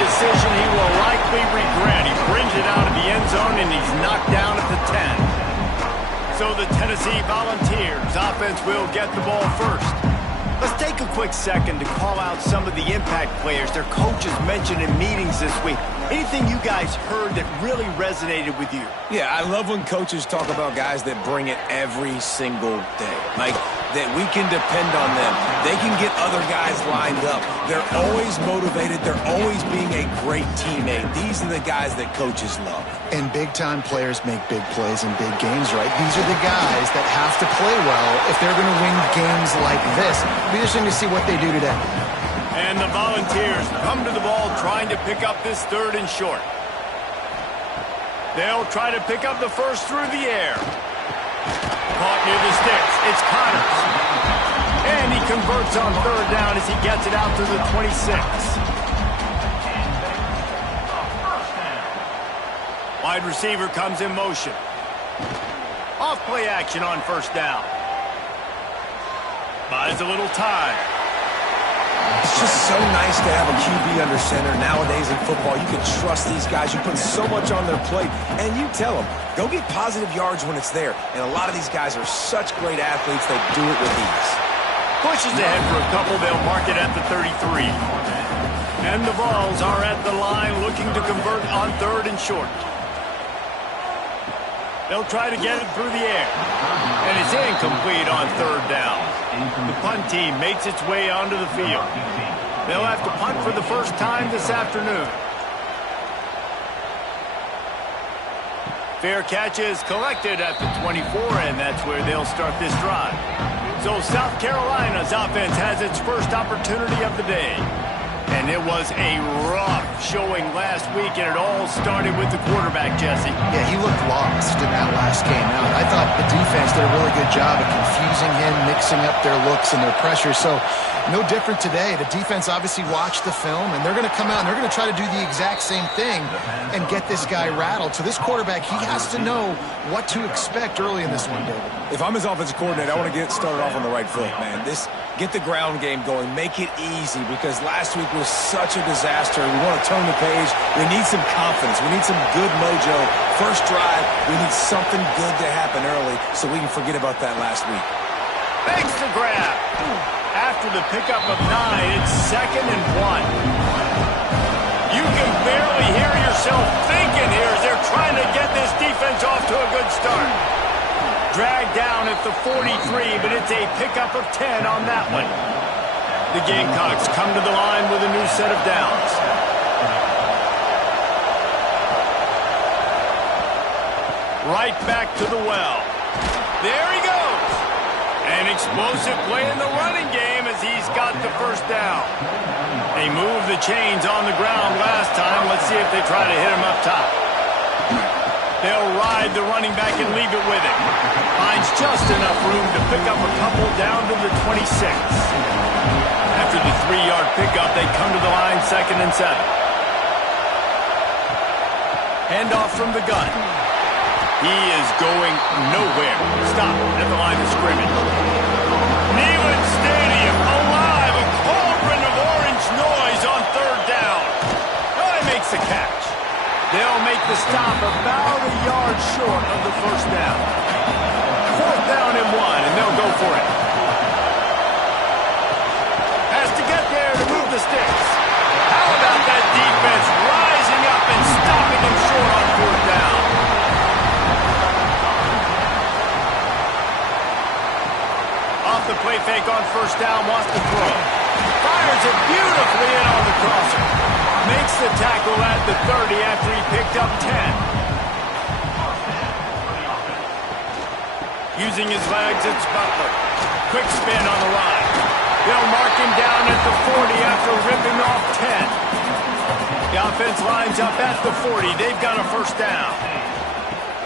decision he will likely regret. He brings it out of the end zone, and he's knocked down at the 10. So the Tennessee Volunteers offense will get the ball first. Let's take a quick second to call out some of the impact players their coaches mentioned in meetings this week. Anything you guys heard that really resonated with you? Yeah, I love when coaches talk about guys that bring it every single day. Like, that we can depend on them. They can get other guys lined up. They're always motivated. They're always being a great teammate. These are the guys that coaches love. And big-time players make big plays in big games, right? These are the guys that have to play well if they're going to win games like this. It'll be interesting to see what they do today. And the Volunteers come to the ball trying to pick up this 3rd and short. They'll try to pick up the first through the air. Caught near the sticks. It's Connors. And he converts on 3rd down as he gets it out to the 26. Wide receiver comes in motion. Off play action on 1st down. Buys a little time. It's just so nice to have a QB under center. Nowadays in football, you can trust these guys. You put so much on their plate, and you tell them, go get positive yards when it's there. And a lot of these guys are such great athletes, they do it with ease. Pushes ahead for a couple. They'll mark it at the 33. And the Vols are at the line looking to convert on 3rd and short. They'll try to get it through the air. And it's incomplete on 3rd down. The punt team makes its way onto the field. They'll have to punt for the first time this afternoon. Fair catch is collected at the 24, and that's where they'll start this drive. So South Carolina's offense has its first opportunity of the day. And it was a rough showing last week, and it all started with the quarterback, Jesse. Yeah, he looked lost in that last game. Now, I thought the defense did a really good job of confusing him, mixing up their looks and their pressure. So, no different today. The defense obviously watched the film, and they're going to come out and they're going to try to do the exact same thing and get this guy rattled. So this quarterback, he has to know what to expect early in this one, David. If I'm his offensive coordinator, I want to get started off on the right foot, man. Get the ground game going. Make it easy, because last week was such a disaster. We want to turn the page. We need some confidence. We need some good mojo. First drive, we need something good to happen early so we can forget about that last week. Thanks to grab. After the pickup of 9, it's 2nd and 1. You can barely hear yourself thinking here as they're trying to get this defense off to a good start. Dragged down at the 43, but it's a pickup of 10 on that one. The Gamecocks come to the line with a new set of downs. Right back to the well. There he goes. An explosive play in the running game as he's got the first down. They moved the chains on the ground last time. Let's see if they try to hit him up top. They'll ride the running back and leave it with him. Finds just enough room to pick up a couple down to the 26. After the 3-yard pickup, they come to the line 2nd and 7. Handoff from the gun. He is going nowhere. Stop at the line of scrimmage. Neyland Stadium alive. A cauldron of orange noise on 3rd down. Oh, he makes the catch. They'll make the stop about a yard short of the first down. 4th down and 1, and they'll go for it. Has to get there to move the sticks. How about that defense rising up and stopping him short on 4th down? Off the play fake on 1st down, wants to throw. Fires it beautifully in on the crosser. Makes the tackle at the 30 after he picked up 10. Using his legs, it's Butler. Quick spin on the line. They'll mark him down at the 40 after ripping off 10. The offense lines up at the 40. They've got a first down.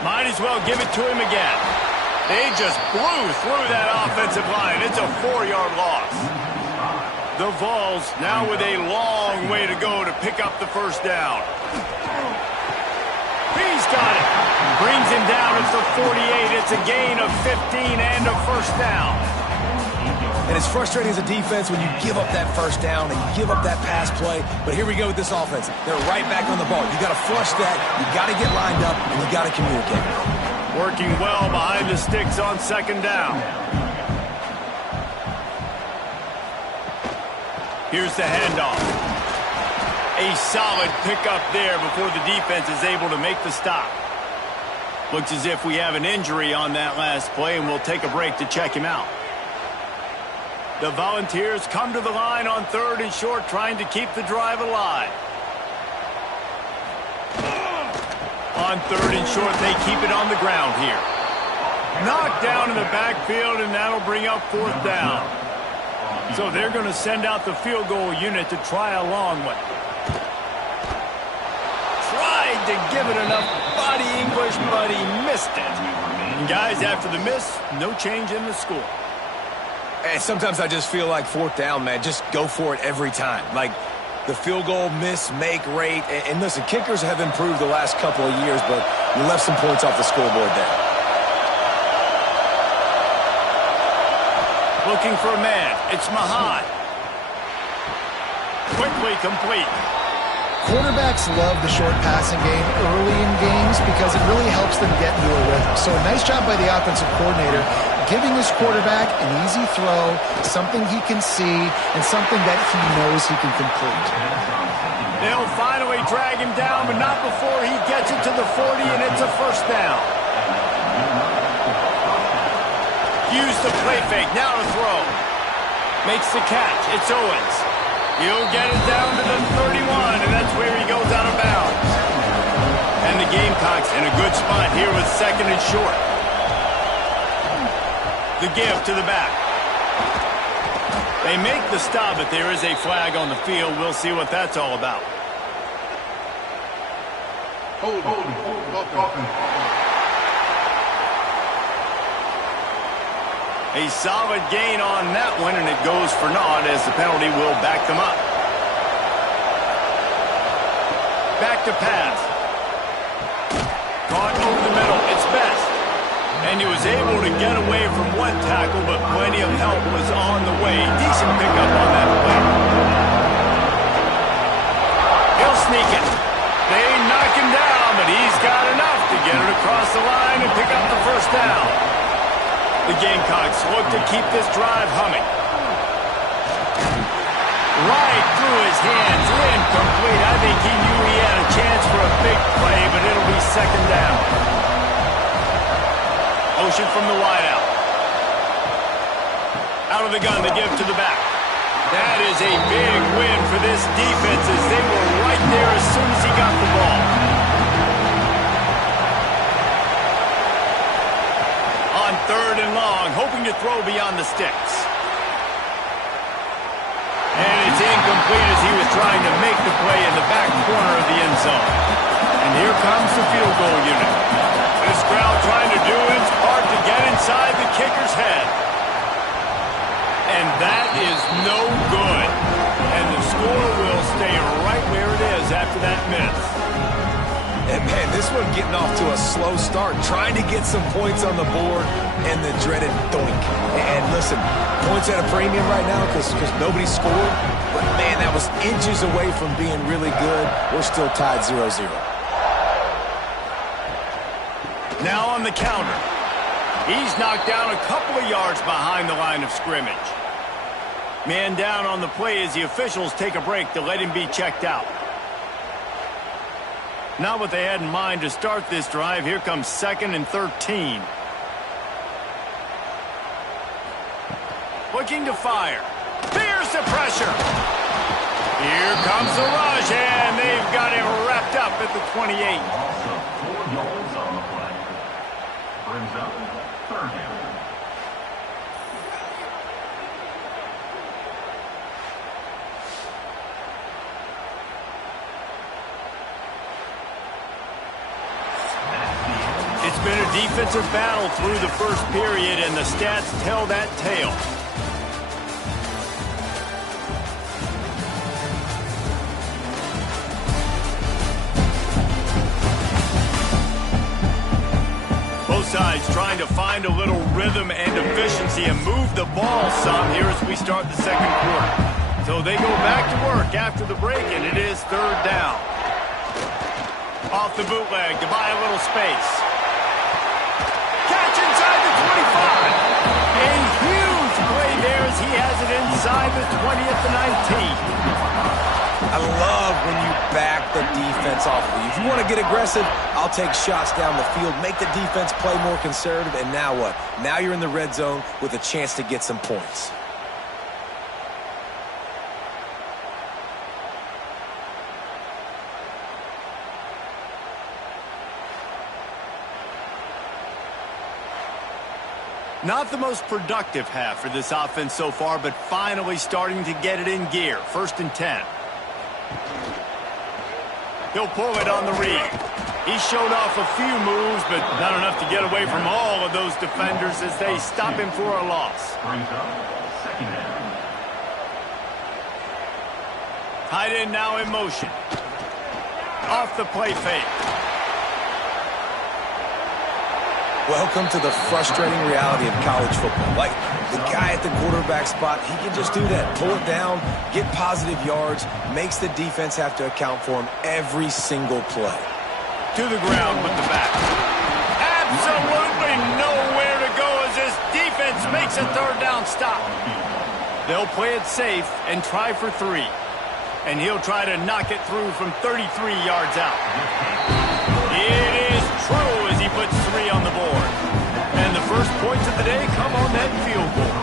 Might as well give it to him again. They just blew through that offensive line. It's a 4-yard loss. The Vols now with a long way to go to pick up the first down. He's got it. Brings him down at the 48. It's a gain of 15 and a first down. And it's frustrating as a defense when you give up that first down and you give up that pass play. But here we go with this offense. They're right back on the ball. You got to flush that. You got to get lined up, and you got to communicate. Working well behind the sticks on second down. Here's the handoff. A solid pickup there before the defense is able to make the stop. Looks as if we have an injury on that last play, and we'll take a break to check him out. The Volunteers come to the line on 3rd and short, trying to keep the drive alive. On 3rd and short, they keep it on the ground here. Knocked down in the backfield, and that'll bring up 4th down. So they're going to send out the field goal unit to try a long one. Tried to give it enough body English, but he missed it. And guys, after the miss, no change in the score. And sometimes I just feel like 4th down, man, just go for it every time. Like the field goal miss-make rate. And listen, kickers have improved the last couple of years, but you left some points off the scoreboard there. Looking for a man. It's Mahan. Quickly complete. Quarterbacks love the short passing game early in games because it really helps them get into a rhythm. So nice job by the offensive coordinator giving his quarterback an easy throw, something he can see, and something that he knows he can complete. They'll finally drag him down, but not before he gets it to the 40, and it's a 1st down. Use the play fake, now to throw. Makes the catch, it's Owens. He'll get it down to the 31, and that's where he goes out of bounds. And the Gamecocks in a good spot here with 2nd and short. The give to the back. They make the stop, but there is a flag on the field. We'll see what that's all about. Hold. A solid gain on that one, and it goes for naught as the penalty will back them up. Back to pass. Caught over the middle. It's Best. And he was able to get away from one tackle, but plenty of help was on the way. Decent pickup on that play. He'll sneak it. They knock him down, but he's got enough to get it across the line and pick up the 1st down. The Gamecocks look to keep this drive humming. Right through his hands, incomplete. I think he knew he had a chance for a big play, but it'll be 2nd down. Motion from the wideout. Out of the gun, the give to the back. That is a big win for this defense as they were right there as soon as he got the ball. On 3rd and long, hoping to throw beyond the sticks. And it's incomplete as he was trying to make the play in the back corner of the end zone. And here comes the field goal unit. This crowd trying to do its part to get inside the kicker's head. And that is no good. And the score will stay right where it is after that miss. And man, this one getting off to a slow start, trying to get some points on the board, and the dreaded doink. And listen, points at a premium right now because nobody scored. But man, that was inches away from being really good. We're still tied 0-0. Now on the counter. He's knocked down a couple of yards behind the line of scrimmage. Man down on the play as the officials take a break to let him be checked out. Not what they had in mind to start this drive. Here comes 2nd and 13. Looking to fire. Fears the pressure. Here comes the rush, and they've got him wrapped up at the 28. 4 yards on the play. Brings up 3rd down. It's been a defensive battle through the first period, and the stats tell that tale. Both sides trying to find a little rhythm and efficiency and move the ball some here as we start the second quarter. So they go back to work after the break, and it is third down. Off the bootleg to buy a little space. Catch inside the 25. A huge play there as he has it inside the 20 at the 19. I love when you back the defense off of you. If you want to get aggressive, I'll take shots down the field, make the defense play more conservative, and now what? Now you're in the red zone with a chance to get some points. Not the most productive half for this offense so far, but finally starting to get it in gear. 1st and 10. He'll pull it on the read. He showed off a few moves, but not enough to get away from all of those defenders as they stop him for a loss. Brings up second down. Tight end now in motion. Off the play fake. Welcome to the frustrating reality of college football. Like, the guy at the quarterback spot, he can just do that. Pull it down, get positive yards, makes the defense have to account for him every single play. To the ground with the back. Absolutely nowhere to go as this defense makes a third down stop. They'll play it safe and try for 3. And he'll try to knock it through from 33 yards out. It is true as he puts 3 on the board. And the first points of the day come on that field goal.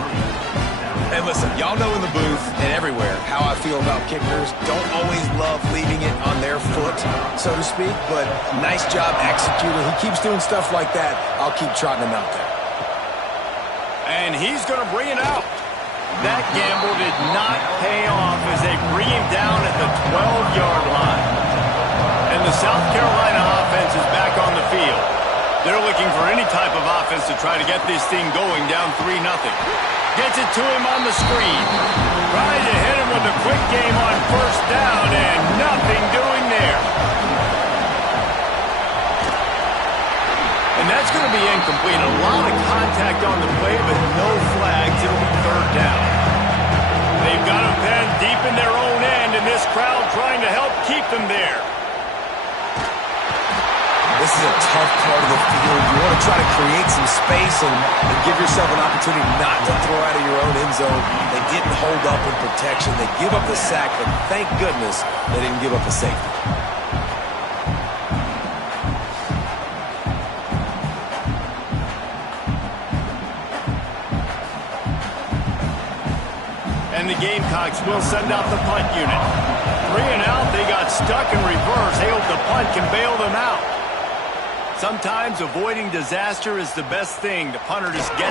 And listen, y'all know in the booth and everywhere how I feel about kickers. Don't always love leaving it on their foot, so to speak, but nice job executing. He keeps doing stuff like that. I'll keep trotting him out there. And he's going to bring it out. That gamble did not pay off as they bring him down at the 12-yard line. And the South Carolina offense is back on the field. They're looking for any type of offense to try to get this thing going down 3-0. Gets it to him on the screen. Trying to hit him with a quick game on 1st down, and nothing doing there. And that's going to be incomplete. A lot of contact on the play, but no flags. It'll be third down. They've got him pinned deep in their own end, and this crowd trying to help keep them there. This is a tough part of the field. You want to try to create some space and give yourself an opportunity not to throw out of your own end zone. They didn't hold up in protection. They give up the sack, but thank goodness they didn't give up a safety. And the Gamecocks will send out the punt unit. 3 and out, they got stuck in reverse. They hope the punt can bail them out. Sometimes avoiding disaster is the best thing. The punter just gets